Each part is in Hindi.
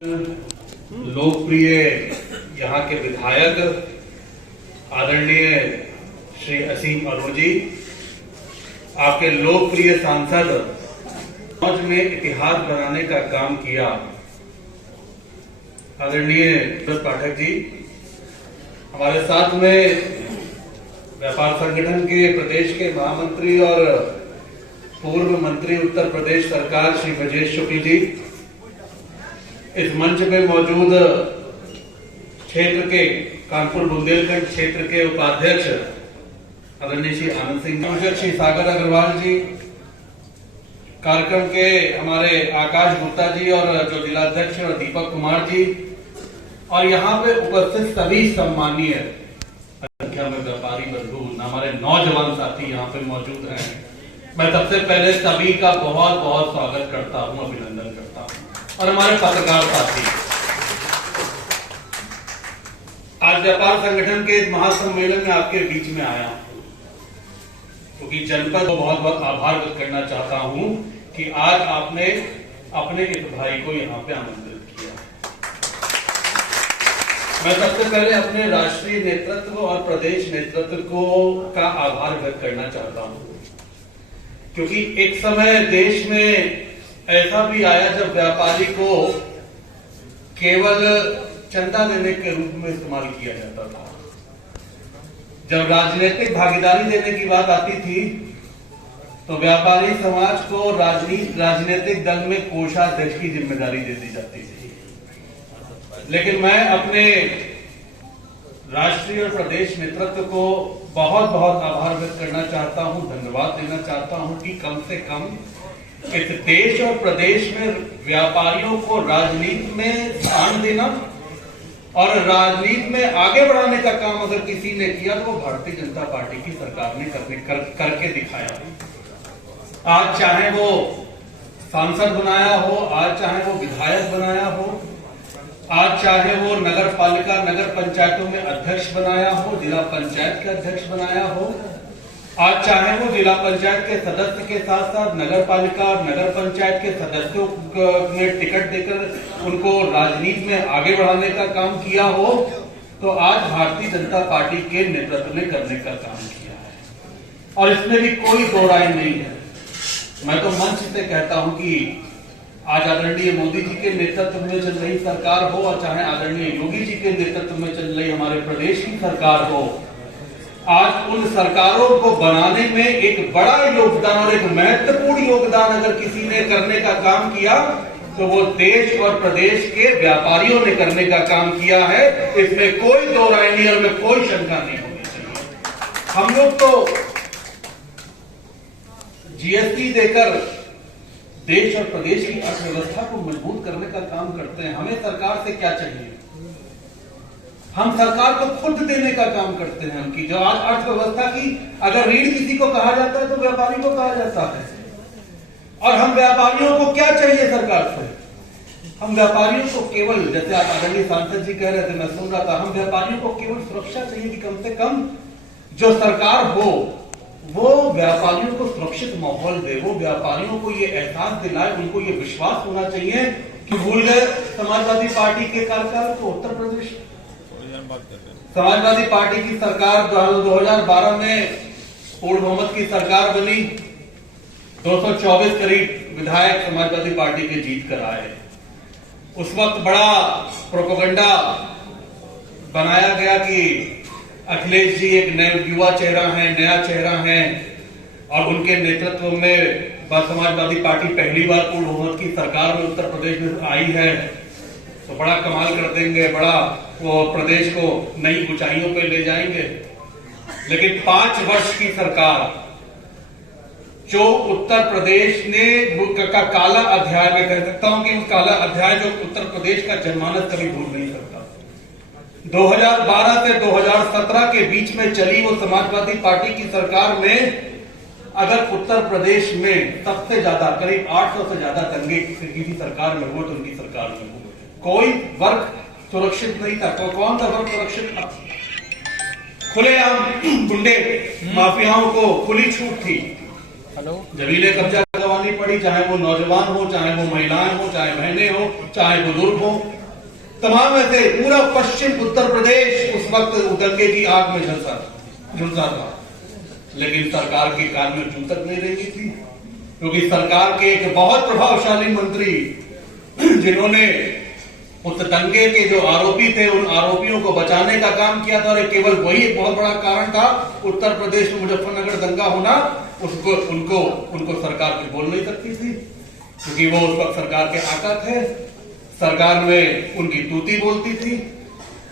लोकप्रिय यहाँ के विधायक आदरणीय श्री असीम अरोड़ा जी, आपके लोकप्रिय सांसद समाज में इतिहास बनाने का काम किया आदरणीय पाठक जी, हमारे साथ में व्यापार संगठन के प्रदेश के महामंत्री और पूर्व मंत्री उत्तर प्रदेश सरकार श्री ब्रजेश शुक्ल जी, इस मंच में मौजूद क्षेत्र के कानपुर बुंदेलखंड क्षेत्र के उपाध्यक्ष आदरणीय श्री आनंद सिंह, श्री सागर अग्रवाल जी, कार्यक्रम के हमारे आकाश गुप्ता जी और जो जिलाध्यक्ष और दीपक कुमार जी, और यहाँ पे उपस्थित सभी सम्मानीय संख्या में व्यापारी बंधु, हमारे नौजवान साथी यहाँ पे मौजूद हैं। मैं सबसे पहले सभी का बहुत बहुत स्वागत करता हूँ, अभिनंदन करता हूँ। और हमारे पत्रकार साथी, आज व्यापार संगठन के इस महासम्मेलन में आपके बीच में आया हूं क्योंकि जनपद को बहुत बहुत आभार व्यक्त करना चाहता हूं कि आज आपने अपने इस भाई को यहाँ पे आमंत्रित किया। मैं सबसे पहले अपने राष्ट्रीय नेतृत्व और प्रदेश नेतृत्व को का आभार व्यक्त करना चाहता हूं क्योंकि एक समय देश में ऐसा भी आया जब व्यापारी को केवल चंदा देने के रूप में इस्तेमाल किया जाता था। जब राजनीतिक भागीदारी देने की बात आती थी तो व्यापारी समाज को राजनीतिक दल में कोषाध्यक्ष की जिम्मेदारी दे दी जाती थी। लेकिन मैं अपने राष्ट्रीय और प्रदेश नेतृत्व को बहुत बहुत आभार व्यक्त करना चाहता हूं, धन्यवाद देना चाहता हूं कि कम से कम इस देश और प्रदेश में व्यापारियों को राजनीति में स्थान देना और राजनीति में आगे बढ़ाने का काम अगर किसी ने किया तो वो भारतीय जनता पार्टी की सरकार ने करके दिखाया। आज चाहे वो सांसद बनाया हो, आज चाहे वो विधायक बनाया हो, आज चाहे वो नगर पालिका नगर पंचायतों में अध्यक्ष बनाया हो, जिला पंचायत के अध्यक्ष बनाया हो, आज चाहे वो जिला पंचायत के सदस्य के साथ साथ नगर पालिका और नगर पंचायत के सदस्यों में टिकट देकर उनको राजनीति में आगे बढ़ाने का काम किया हो, तो आज भारतीय जनता पार्टी के नेतृत्व ने करने का काम किया है और इसमें भी कोई दो राय नहीं है। मैं तो मंच से कहता हूं कि आज आदरणीय मोदी जी के नेतृत्व में चल रही सरकार हो और चाहे आदरणीय योगी जी के नेतृत्व में चल रही हमारे प्रदेश की सरकार हो, आज उन सरकारों को बनाने में एक बड़ा योगदान और एक महत्वपूर्ण योगदान अगर किसी ने करने का काम किया तो वो देश और प्रदेश के व्यापारियों ने करने का काम किया है। इसमें कोई दो राय नहीं और में कोई शंका नहीं होनी चाहिए। हम लोग तो जीएसटी देकर देश और प्रदेश की अर्थव्यवस्था को मजबूत करने का काम करते हैं। हमें सरकार से क्या चाहिए? हम सरकार को खुद देने का काम करते हैं। उनकी जो आज अर्थव्यवस्था की अगर रीढ़ किसी को कहा जाता है तो व्यापारी को कहा जाता है। और हम व्यापारियों को क्या चाहिए सरकार से? हम व्यापारियों को केवल, जैसे आप आदरणीय सांसद जी कह रहे थे, मैं सुन रहा था, हम व्यापारियों को केवल सुरक्षा चाहिए कि कम से कम जो सरकार हो वो व्यापारियों को सुरक्षित माहौल दे, वो व्यापारियों को ये एहसास दिलाए, उनको ये विश्वास होना चाहिए कि भूल गए समाजवादी पार्टी के कार्यकाल को। उत्तर प्रदेश समाजवादी पार्टी की सरकार 2012 में पूर्ण बहुमत की सरकार बनी, 224 करीब विधायक समाजवादी पार्टी के जीत कर आए। उस वक्त बड़ा प्रोपेगेंडा बनाया गया कि अखिलेश जी एक नए युवा चेहरा है, नया चेहरा है और उनके नेतृत्व में समाजवादी पार्टी पहली बार पूर्ण बहुमत की सरकार में उत्तर प्रदेश में आई है तो बड़ा कमाल कर देंगे, बड़ा वो प्रदेश को नई ऊंचाइयों पे ले जाएंगे। लेकिन 5 वर्ष की सरकार जो उत्तर प्रदेश ने का काला अध्याय, मैं कह सकता हूं कि उस काला अध्याय जो उत्तर प्रदेश का जनमानस कभी भूल नहीं सकता। 2012 से 2017 के बीच में चली वो समाजवादी पार्टी की सरकार में अगर उत्तर प्रदेश में सबसे ज्यादा करीब 800 से ज्यादा दंगे किसी सरकार में हुए तो उनकी सरकार में हुए। कोई वर्ग सुरक्षित नहीं था। तो कौन सा वर्ग सुरक्षित था? खुलेआम गुंडे माफियाओं को खुली छूट थी। जमीनें कब्जा करवानी पड़ी, चाहे वो नौजवान हो, चाहे वो महिलाएं हो, चाहे बहनें हो, चाहे बुजुर्ग हो, तमाम ऐसे पूरा पश्चिम उत्तर प्रदेश उस वक्त दंगे की आग में झुलसा था। लेकिन सरकार के कान में जू तक नहीं रही थी, क्योंकि सरकार के एक बहुत प्रभावशाली मंत्री जिन्होंने उस दंगे के जो आरोपी थे उन आरोपियों को बचाने का काम किया था, और केवल वही एक बहुत बड़ा कारण था उत्तर प्रदेश में मुजफ्फरनगर दंगा होना। उनको सरकार कुछ बोल नहीं सकती थी, क्योंकि वो उस वक्त सरकार के आका थे, सरकार में उनकी तूती बोलती थी।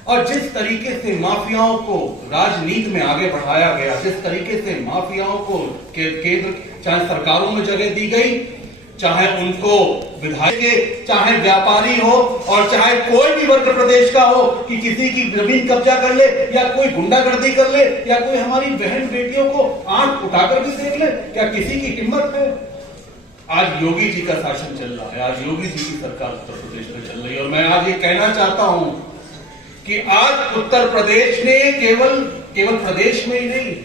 और जिस तरीके से माफियाओं को राजनीति में आगे बढ़ाया गया, जिस तरीके से माफियाओं को केंद्र चाहे सरकारों में जगह दी गई, चाहे उनको विधायक, चाहे व्यापारी हो और चाहे कोई भी वर्ग प्रदेश का हो, कि किसी की जमीन कब्जा कर ले या कोई गुंडागर्दी कर ले या कोई हमारी बहन बेटियों को आंख उठाकर भी देख ले, क्या किसी की हिम्मत है? आज योगी जी का शासन चल रहा है, आज योगी जी की सरकार उत्तर प्रदेश में चल रही है। और मैं आज ये कहना चाहता हूं कि आज उत्तर प्रदेश ने केवल प्रदेश में ही नहीं,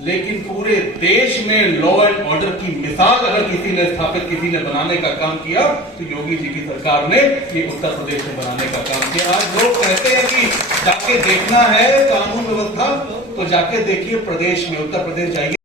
लेकिन पूरे देश में लॉ एंड ऑर्डर की मिसाल अगर किसी ने स्थापित, किसी ने बनाने का काम किया, तो योगी जी की सरकार ने ये उत्तर प्रदेश में बनाने का काम किया। आज लोग कहते हैं कि जाके देखना है कानून व्यवस्था, तो जाके देखिए प्रदेश में, उत्तर प्रदेश जाइए।